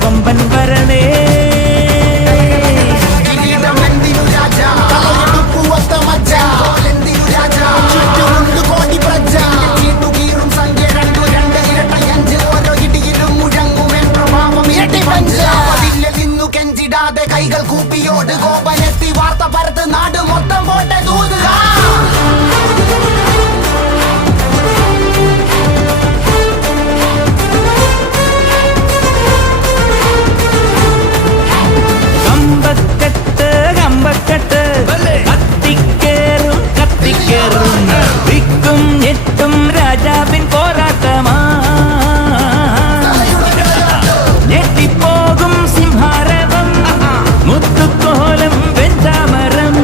കൊമ്പൻ വരണേ കൈകൾ കൂപ്പിയോട് കോപനെത്തി വാർത്ത പരത്ത് നാട് മൊത്തം പോട്ടെ തൂതുക കമ്പക്കെട്ട് കമ്പക്കെട്ട് കത്തിക്കേറും കത്തിക്കേറും വിക്കും ഞെട്ടും രാജാവിൻ പോരാട്ടമാ ഞെട്ടിപ്പോകും സിംഹാരവം മുത്തുക്കോലം വെഞ്ചാമരം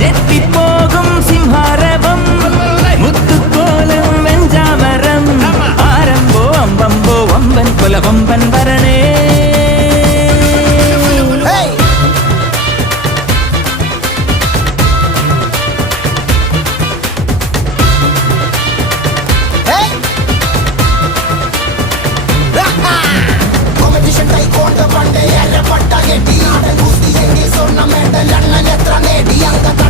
ഞെട്ടിപ്പോകും സിംഹാരവം മുത്തുക്കോലം വെഞ്ചാമരം ആരംഭോ അമ്പമ്പോ വമ്പൻ കൊല വമ്പൻ വരണേ കൊണ്ട് പണ്ടേ അരപ്പട്ട കെട്ടി സ്വർണ്ണം വേണ്ട എത്ര നേടി അങ്ക